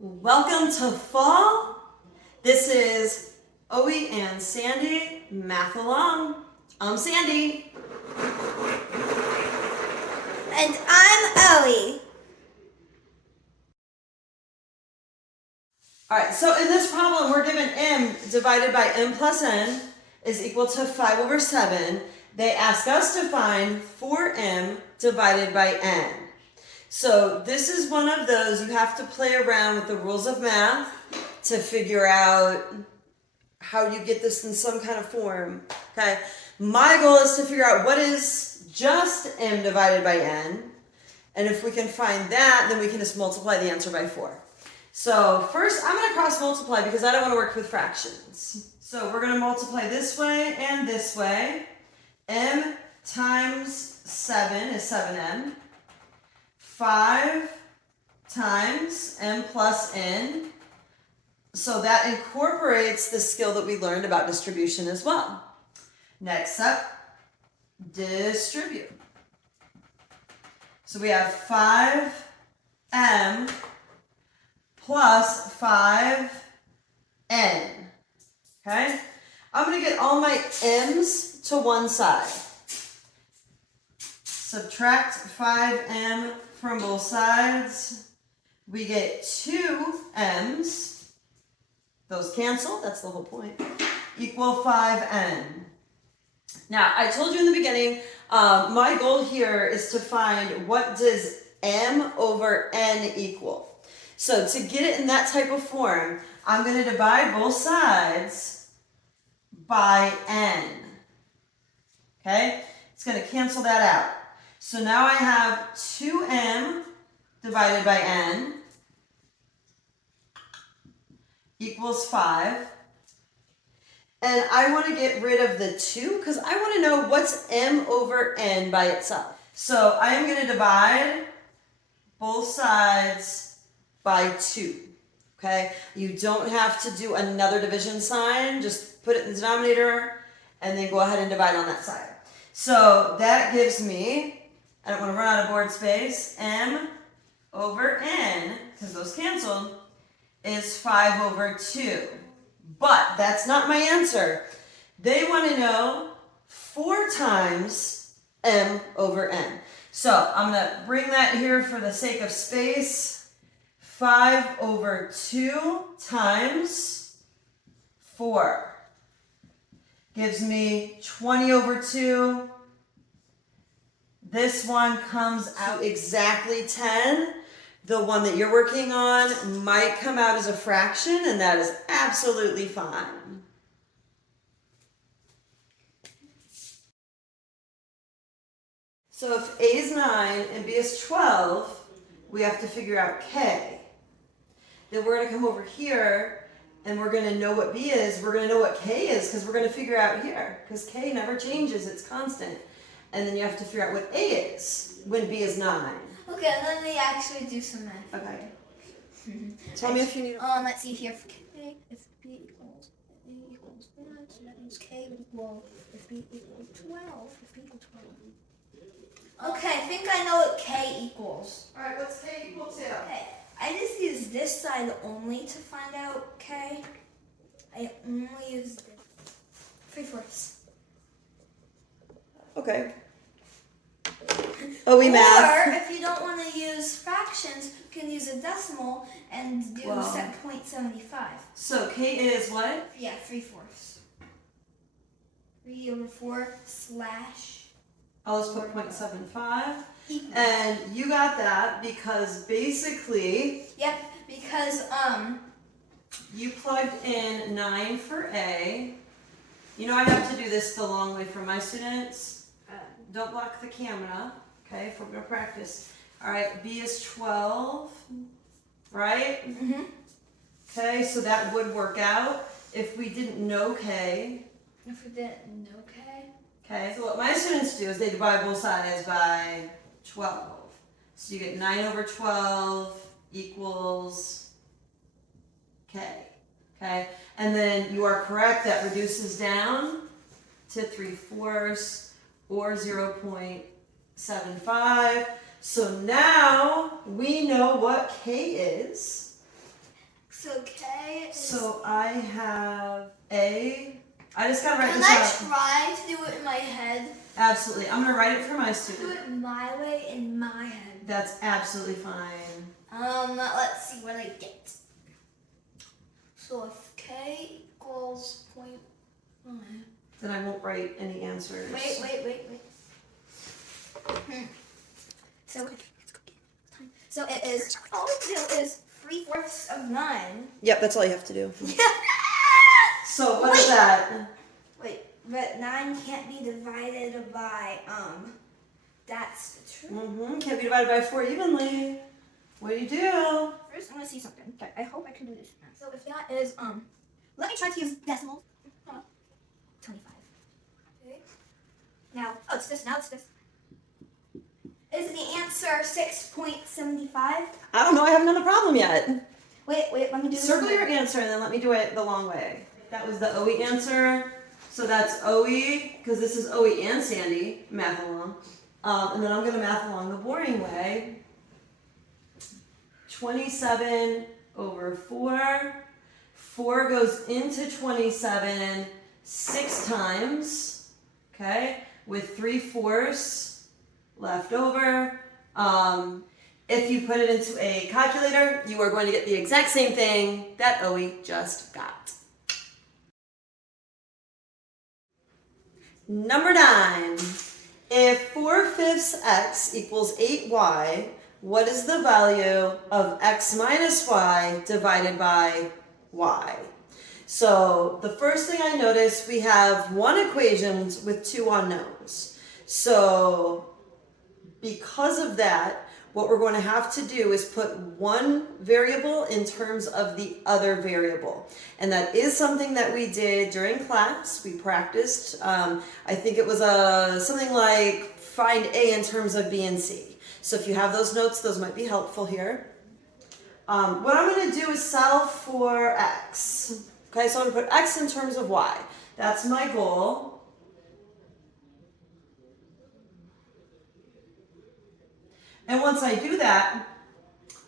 Welcome to fall. This is Oe and Sandy, Math Along. I'm Sandy. And I'm Oe. Alright, so in this problem we're given m divided by m plus n is equal to 5 over 7. They ask us to find 4m divided by n. So this is one of those you have to play around with the rules of math to figure out how you get this in some kind of form. Okay, my goal is to figure out what is just m divided by n, and if we can find that, then we can just multiply the answer by 4. So first I'm going to cross multiply because I don't want to work with fractions. So we're going to multiply this way and this way. M times 7 is 7m. 5 times m plus n. So that incorporates the skill that we learned about distribution as well. Next up, distribute. So we have 5m plus 5n. Okay? I'm going to get all my m's to one side. Subtract 5m from both sides. We get 2 m's. Those cancel, that's the whole point. Equal 5n. Now, I told you in the beginning, my goal here is to find what does m over n equal. So to get it in that type of form, I'm going to divide both sides by n. Okay? It's going to cancel that out. So now I have 2m divided by n equals 5. And I want to get rid of the 2 because I want to know what's m over n by itself. So I am going to divide both sides by 2. Okay? You don't have to do another division sign. Just put it in the denominator and then go ahead and divide on that side. So that gives me, I don't want to run out of board space, m over n, because those canceled, is 5 over 2. But that's not my answer. They want to know 4 times m over n. So I'm going to bring that here for the sake of space. 5 over 2 times 4 gives me 20 over 2. This one comes out exactly 10. The one that you're working on might come out as a fraction, and that is absolutely fine. So if A is 9 and B is 12, we have to figure out K. Then we're going to come over here, and we're going to know what B is. We're going to know what K is because we're going to figure out here, because K never changes. It's constant. And then you have to figure out what A is when B is 9. Okay, let me actually do some math. Okay. Tell me if you need. Let's see here. For K, if B equals A equals 1, so that means K would equal, if B equals 12, if B equals 12. Okay, I think I know what K equals. All right, what's K equal to? Okay, I just use this side only to find out K. I only use this. 3/4. Okay. Oh, we math. Or if you don't want to use fractions, you can use a decimal and do 0.75. So K is what? Yeah, 3/4. 3 over 4 slash. I'll just put 0.75. And you got that because basically. Yep, because you plugged in 9 for A. You know I have to do this the long way for my students. Don't block the camera, okay, if we're going to practice. All right, B is 12, right? Mm-hmm. Okay, so that would work out if we didn't know K. If we didn't know K. Okay, so what my students do is they divide both sides by 12. So you get 9 over 12 equals K. Okay, and then you are correct, that reduces down to 3/4 or 0.75. So now we know what K is. So K is... So I have A. I just gotta write Can this I out. try to do it in my head? Absolutely. I'm gonna write it for my Do student. it my way in my head. That's absolutely fine. Let's see what I get. So if K equals 0.1. Then I won't write any answers. Wait. So it is, all we do is 3/4 of 9. Yep, that's all you have to do. So what is that? Wait, but 9 can't be divided by, that's the truth. Can't be divided by 4 evenly. What do you do? First, I'm gonna see something. Okay, I hope I can do this. So if that is, let me try to use decimals. 25. Okay. Now it's this. Is the answer 6.75? I don't know. I haven't done the problem yet. Wait, let me do this. Circle your answer and then let me do it the long way. That was the OE answer. So that's OE, because this is OE and Sandy, math along. And then I'm going to math along the boring way. 27 over 4. 4 goes into 27 6 times, okay, with 3/4 left over. If you put it into a calculator, you are going to get the exact same thing that OE just got. Number 9. If 4/5 x equals 8y, what is the value of x minus y divided by y? So the first thing I notice, we have one equation with 2 unknowns. So because of that, what we're going to have to do is put one variable in terms of the other variable. And that is something that we did during class. We practiced, I think it was something like find A in terms of B and C. So if you have those notes, those might be helpful here. What I'm going to do is solve for x. Okay, so I'm going to put x in terms of y. That's my goal. And once I do that,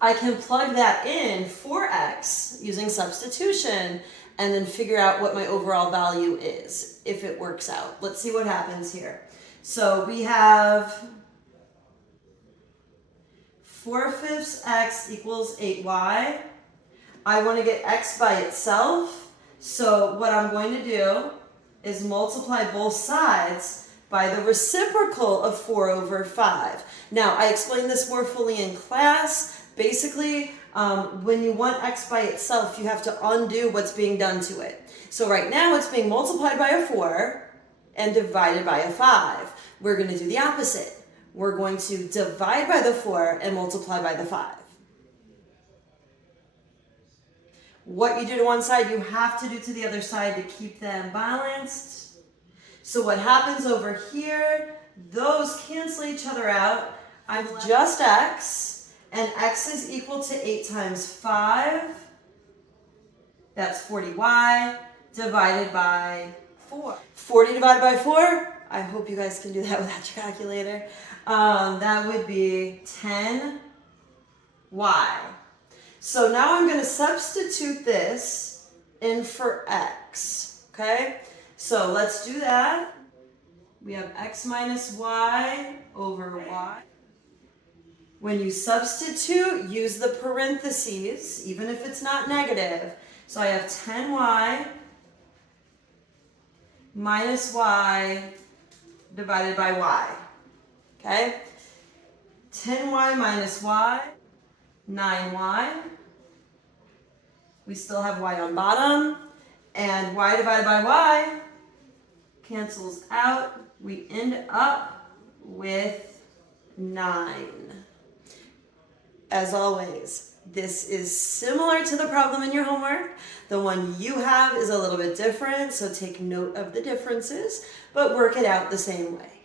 I can plug that in for x using substitution and then figure out what my overall value is, if it works out. Let's see what happens here. So we have 4/5 x equals 8y. I want to get x by itself. So what I'm going to do is multiply both sides by the reciprocal of 4/5. Now, I explained this more fully in class. Basically, when you want x by itself, you have to undo what's being done to it. So right now, it's being multiplied by a 4 and divided by a 5. We're going to do the opposite. We're going to divide by the 4 and multiply by the 5. What you do to one side, you have to do to the other side to keep them balanced. So what happens over here, those cancel each other out. I'm just x, and x is equal to 8 times 5. That's 40y divided by 4. 40 divided by 4, I hope you guys can do that without your calculator. That would be 10y. So now I'm going to substitute this in for x, okay? So let's do that. We have x minus y over y. When you substitute, use the parentheses, even if it's not negative. So I have 10y minus y divided by y. Okay? 10y minus y, 9y. We still have y on bottom. And y divided by y cancels out. We end up with 9. As always, this is similar to the problem in your homework. The one you have is a little bit different, so take note of the differences, but work it out the same way.